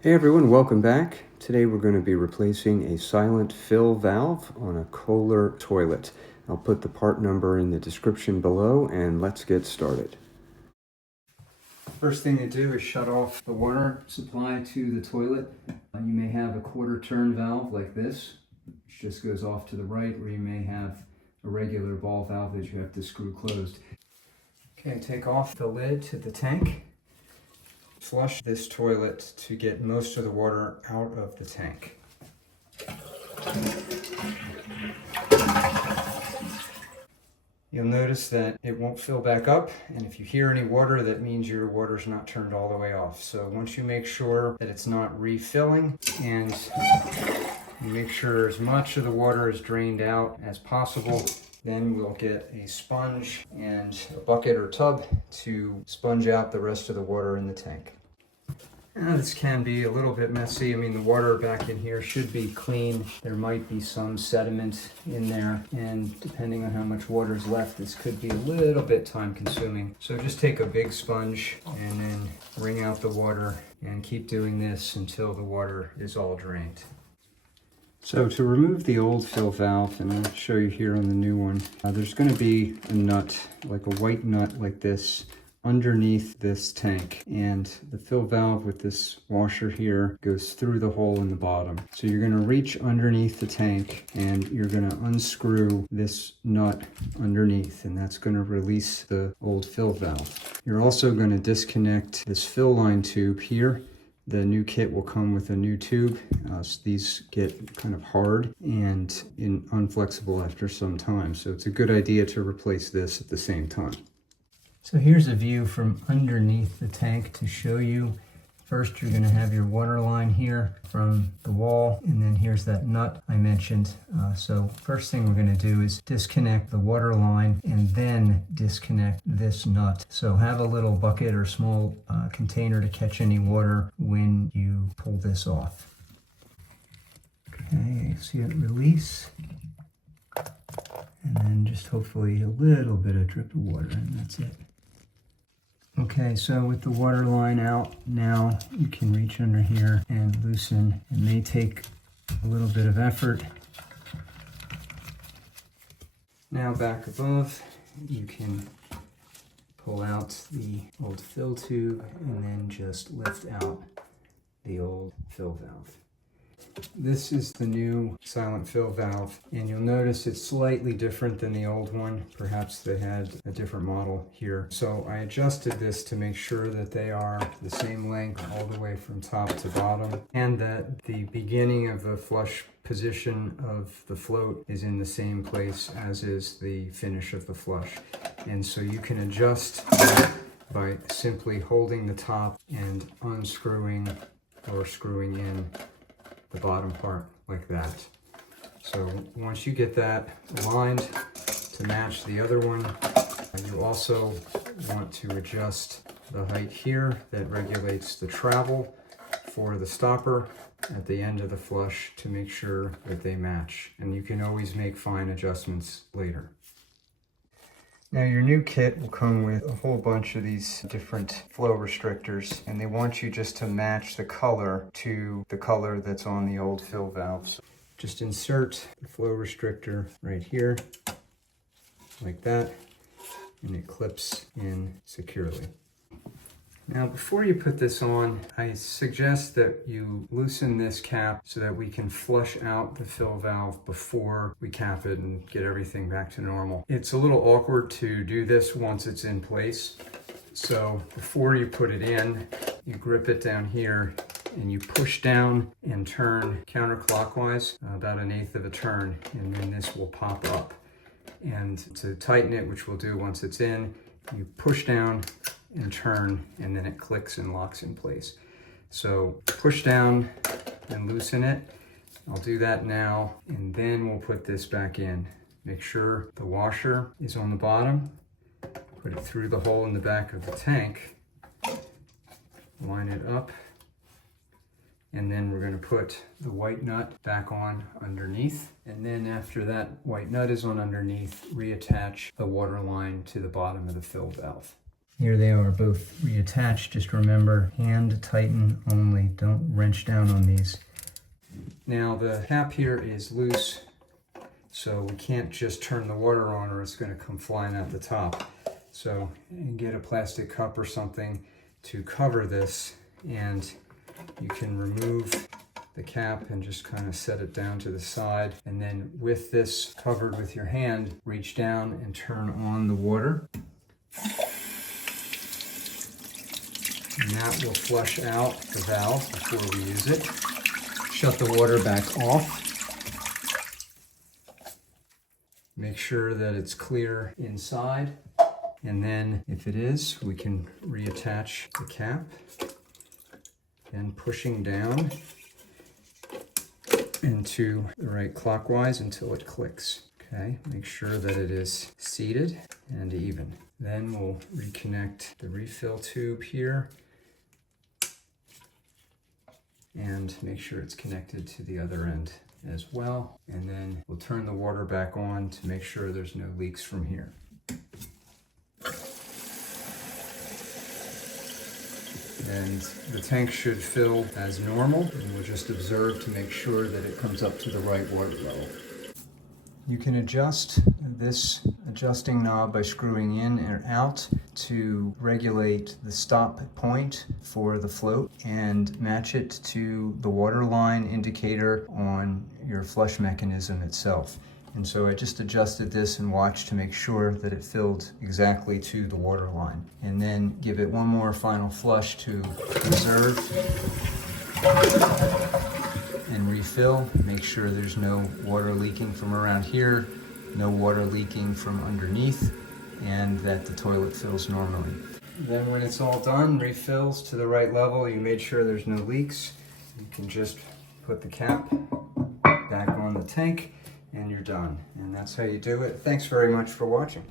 Hey everyone, welcome back. Today we're going to be replacing a silent fill valve on a Kohler toilet. I'll put the part number in the description below and let's get started. First thing to do is shut off the water supply to the toilet. You may have a quarter turn valve like this, which just goes off to the right, or you may have a regular ball valve that you have to screw closed. Okay, take off the lid to the tank. Flush this toilet to get most of the water out of the tank. You'll notice that it won't fill back up, and if you hear any water, that means your water's not turned all the way off. So once you make sure that it's not refilling and you make sure as much of the water is drained out as possible, then we'll get a sponge and a bucket or tub to sponge out the rest of the water in the tank. This can be a little bit messy. I mean, the water back in here should be clean. There might be some sediment in there, and depending on how much water is left, this could be a little bit time consuming. So just take a big sponge and then wring out the water and keep doing this until the water is all drained. So to remove the old fill valve, and I'll show you here on the new one, there's going to be a nut, like a white nut like this, underneath this tank, and the fill valve with this washer here goes through the hole in the bottom. So you're going to reach underneath the tank and you're going to unscrew this nut underneath, and that's going to release the old fill valve. You're also going to disconnect this fill line tube here. The new kit will come with a new tube, so these get kind of hard and unflexible after some time. So it's a good idea to replace this at the same time. So here's a view from underneath the tank to show you. First, you're going to have your water line here from the wall, and then here's that nut I mentioned. So first thing we're going to do is disconnect the water line and then disconnect this nut. So have a little bucket or small container to catch any water when you pull this off. Okay, see it release. And then just hopefully a little bit of drip of water, and that's it. Okay, so with the water line out, now you can reach under here and loosen. It may take a little bit of effort. Now back above, you can pull out the old fill tube and then just lift out the old fill valve. This is the new silent fill valve, and you'll notice it's slightly different than the old one. Perhaps they had a different model here. So I adjusted this to make sure that they are the same length all the way from top to bottom, and that the beginning of the flush position of the float is in the same place as is the finish of the flush. And so you can adjust by simply holding the top and unscrewing or screwing in the bottom part like that. So once you get that aligned to match the other one, you also want to adjust the height here that regulates the travel for the stopper at the end of the flush to make sure that they match. And you can always make fine adjustments later. Now your new kit will come with a whole bunch of these different flow restrictors, and they want you just to match the color to the color that's on the old fill valves. Just insert the flow restrictor right here, like that, and it clips in securely. Now before you put this on, I suggest that you loosen this cap so that we can flush out the fill valve before we cap it and get everything back to normal. It's a little awkward to do this once it's in place. So before you put it in, you grip it down here and you push down and turn counterclockwise, about 1/8 of a turn, and then this will pop up. And to tighten it, which we'll do once it's in, you push down and turn, and then it clicks and locks in place. So push down and loosen it. I'll do that now, and then we'll put this back in. Make sure the washer is on the bottom. Put it through the hole in the back of the tank. Line it up. And then we're going to put the white nut back on underneath. And then after that white nut is on underneath, reattach the water line to the bottom of the fill valve. Here they are, both reattached. Just remember, hand tighten only. Don't wrench down on these. Now the cap here is loose, so we can't just turn the water on or it's going to come flying out the top. So get a plastic cup or something to cover this, and you can remove the cap and just kind of set it down to the side. And then with this covered with your hand, reach down and turn on the water. And that will flush out the valve before we use it. Shut the water back off. Make sure that it's clear inside. And then if it is, we can reattach the cap. And pushing down into the right clockwise until it clicks. Okay, make sure that it is seated and even. Then we'll reconnect the refill tube here and make sure it's connected to the other end as well. And then we'll turn the water back on to make sure there's no leaks from here. And the tank should fill as normal, and we'll just observe to make sure that it comes up to the right water level. You can adjust this adjusting knob by screwing in or out to regulate the stop point for the float and match it to the water line indicator on your flush mechanism itself. And so I just adjusted this and watched to make sure that it filled exactly to the water line. And then give it one more final flush to reserve and refill. Make sure there's no water leaking from around here, no water leaking from underneath, and that the toilet fills normally. Then when it's all done, refills to the right level, you made sure there's no leaks, you can just put the cap back on the tank and you're done. And that's how you do it. Thanks very much for watching.